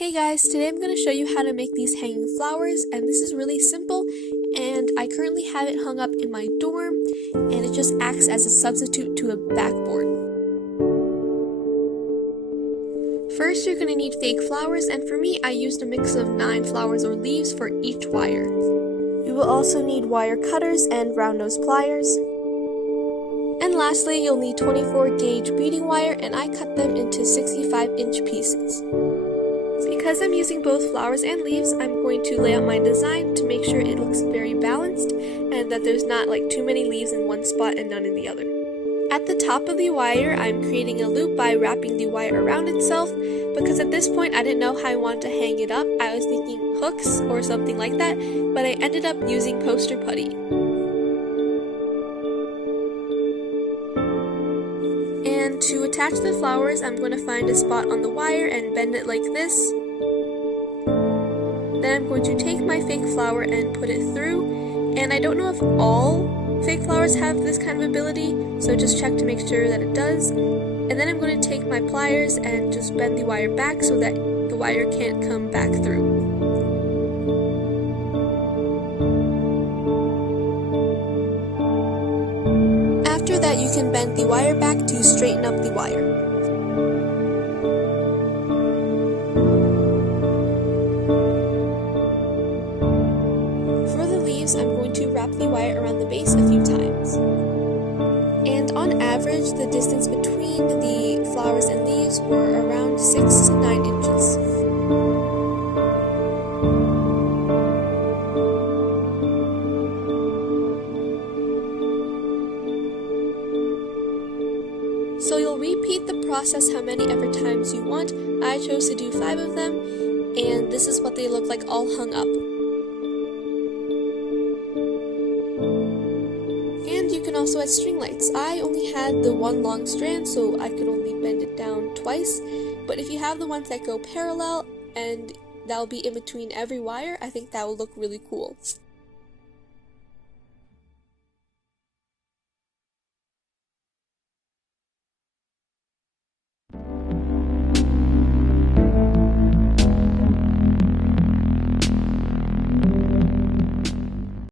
Hey guys, today I'm going to show you how to make these hanging flowers, and this is really simple, and I currently have it hung up in my dorm, and it just acts as a substitute to a backboard. First, you're going to need fake flowers, and for me, I used a mix of 9 flowers or leaves for each wire. You will also need wire cutters and round nose pliers. And lastly, you'll need 24 gauge beading wire, and I cut them into 65-inch pieces. Because I'm using both flowers and leaves, I'm going to lay out my design to make sure it looks very balanced and that there's not like too many leaves in one spot and none in the other. At the top of the wire, I'm creating a loop by wrapping the wire around itself, because at this point I didn't know how I wanted to hang it up. I was thinking hooks or something like that, but I ended up using poster putty. And to attach the flowers, I'm going to find a spot on the wire and bend it like this. Then I'm going to take my fake flower and put it through, and I don't know if all fake flowers have this kind of ability, so just check to make sure that it does. And then I'm going to take my pliers and just bend the wire back so that the wire can't come back through. After that, you can bend the wire back to straighten up the wire. For the leaves, I'm going to wrap the wire around the base a few times. And on average, the distance between the flowers and leaves were around 6 to 9 inches. So you'll repeat the process how many ever times you want. I chose to do 5 of them, and this is what they look like all hung up. And you can also add string lights. I only had the one long strand, so I could only bend it down twice, but if you have the ones that go parallel and that'll be in between every wire, I think that will look really cool.